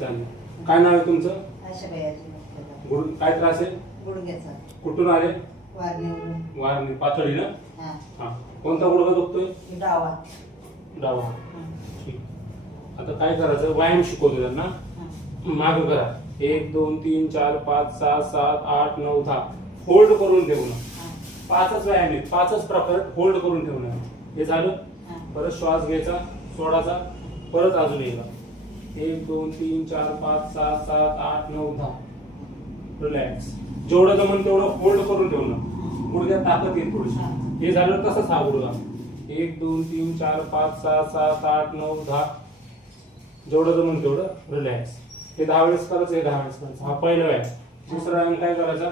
बसल्या काय नाव आहे तुमचं. गुड काय त्रास आहे? गुडघ्याचा. कुठून आले? वारणीवरून वारणी पातळी ना? हा. हा. कोणता गुडघा दुखतोय? डावा. डावा. ठीक. आता काय करायचं? व्यायाम शिकवतो त्यांना. हा. माग करा. एक दोन तीन चार पाच सहा सात आठ नऊ दहा. होल्ड करून ठेवणं हा, पाचच व्यायाम आहेत. पाचच प्रकार होल्ड करून ठेवणं हे झालं? हा. परत श्वास घ्यायचा सोडायचा परत अजून एकदा. एक दोन तीन चार पाच सहा सात आठ नऊ दहा. रिलॅक्स जेवढं जमन तेवढं होल्ड करून ठेवणं गुडघ्यात ताकद येईल थोडीशी. हे. झालं तसंच हा गुडघा. एक दोन तीन चार पाच सहा सात आठ नऊ दहा. जेवढं जमन तेवढं रिलॅक्स हे दहा वेळेस करायचं हे दहा वेळेस करायचं. हा पहिला व्यायाम. दुसरा व्यायाम काय करायचा.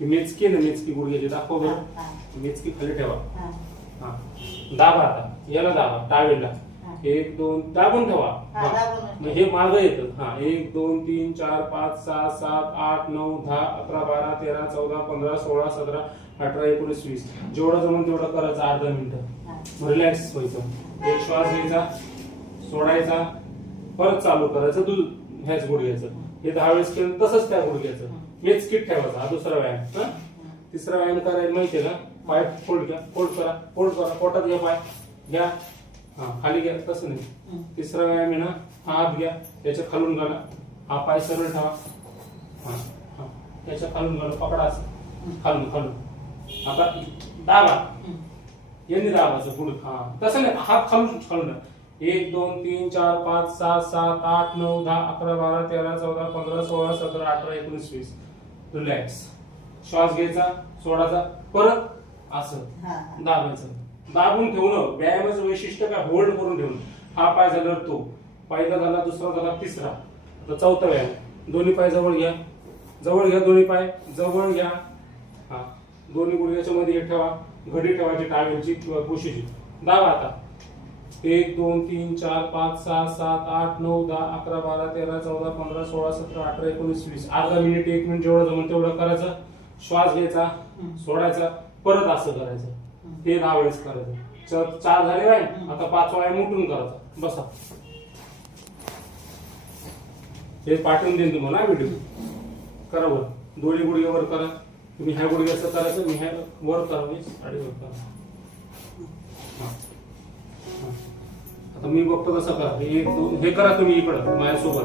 ही. मेचकी आहे ना मेचकी गुडघ्याची दाखव बरं. मेचकी खाली ठेवा. हा. दाबा आता. याला दाबा. टावेलला. एक दोन दाबून ठेवा. मग हे मागं येतं. हा एक दोन तीन चार पाच सहा सात आठ नऊ दहा अकरा बारा तेरा चौदा पंधरा सोळा सतरा अठरा एकोणीस वीस. जेवढं जमून तेवढं करायचं अर्धा मिनिटं. हा. रिलॅक्स व्हायचं. एक श्वास घ्यायचा सोडायचा परत चालू करायचं दूध ह्याच गुडघ्याचं हे दहा वेळेस केलं तसंच त्या गुडघ्याचं हेच किट ठेवायचा. हा दुसरा व्यायाम. हा? तिसरा व्यायाम करायला माहितीये का? पाय फोल्ड घ्या. फोल्ड करा. फोल्ड करा. पोटात घ्या पाय. घ्या. हा खाली घ्या तसं नाही. तिसरा व्यायाम आहे ना हा हात घ्या त्याच्या खालून घाला. हा पाय सरळ ठेवा. हा हा. त्याच्या खालून घाला पकडा असं. खालून खालून. आता दाबा. यांनी दाबाचं पुढे. हा तसं नाही हात खालून खालून एक दोन तीन चार पाच सहा सात आठ नऊ दहा अकरा बारा तेरा चौदा पंधरा सोळा सतरा अठरा एकोणीस वीस. रिलॅक्स श्वास घ्यायचा सोडायचा परत असं. दाबायचं. दाबून ठेवणं व्यायामाचं वैशिष्ट्य काय? होल्ड करून ठेवणं. हा पाय झाल्यावर तो. पहिला झाला दुसरा झाला तिसरा. आता चौथा व्यायाम. दोन्ही पाय जवळ घ्या. जवळ घ्या दोन्ही पाय. जवळ घ्या. हा. दोन्ही गुडघ्याच्या मध्ये हे ठेवा. घडी ठेवायची टावेलची किंवा कुशीची दाबा आता. एक दोन तीन चार पाच सहा सात आठ नऊ दहा अकरा बारा तेरा चौदा पंधरा सोळा सतरा अठरा एकोणीस वीस. अर्धा मिनिट एक मिनिट जेवढं जमून तेवढं करायचं. श्वास घ्यायचा. सोडायचा. परत असं करायचं. हे दहा वेळेस करायचं. च- चार झाले काय आता पाच वेळा उठून करायचं. बसा. हे पाठवून देईन तुम्हाला व्हिडिओ. करा वर. दोन्ही गुडघे वर करा. तुम्ही ह्या गुडघ्याचं करायचं मी ह्या वर करा मी साडी वर करा. आता मी बघतो कसं करा. हे एक दोन हे करा तुम्ही इकडं माझ्यासोबत.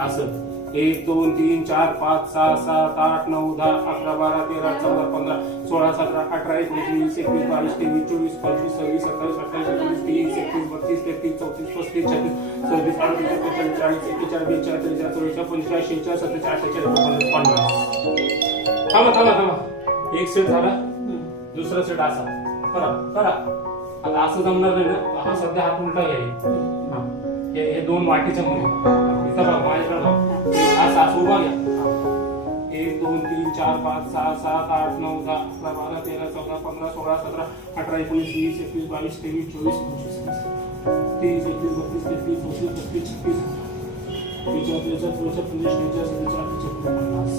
असं. एक दोन तीन चार पाच सहा सात आठ नऊ दहा अकरा बारा तेरा चौदा पंधरा सोळा सतरा अठरा एकोणीस वीस एकवीस बावीस तेवीस चोवीस पंचवीस सव्वीस सत्तावीस अठ्ठावीस एकोणीस तीस एकतीस बत्तीस तेहतीस चौतीस पस्तीस छत्तीस सव्वीस अडतीस एकोणचाळीस चाळीस एक्केचाळीस बेचाळीस त्रेचाळीस चोवीस पंचेचाळीस शेहेचाळीस सत्तेचाळीस अठ्ठेचाळीस एकोणपन्नास पन्नास. थांबा थांबा थांबा. एक सेट झाला. दुसरा सेट असा. करा करा. आता असं जमणार नाही ना. हा सध्या हात उलटा घ्यायला हे. हे. दोन वाटीच्या मुली उभा घ्या. एक दोन तीन चार पाच सहा सात आठ नऊ दहा अकरा बारा तेरा चौदा पंधरा सोळा सतरा अठरा एकोणीस वीस एकवीस बावीस तेवीस चोवीस पंचवीस तेवीस एकवीस बत्तीस तेहतीस चौतीस पस्तीस छत्तीस बेचाळीस त्रेचाळीस चौसष्ट पंचवीस पन्नास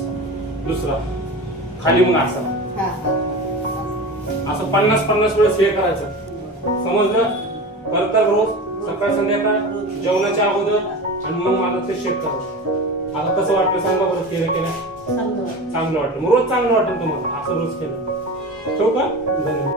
दुसरा खाली मग असा. असं पन्नास पन्नास वेळेस हे करायचं समजलं करता रोज सकाळ संध्याकाळ जेवणाच्या अगोदर आणि मग मला ते शेक करा. आता कसं वाटलं सांगा बरं केलं केलं चांगलं वाटलं. चांगलं वाटलं. मग रोज चांगलं वाटेल तुम्हाला. असं रोज केलं. ठेवू का? धन्यवाद.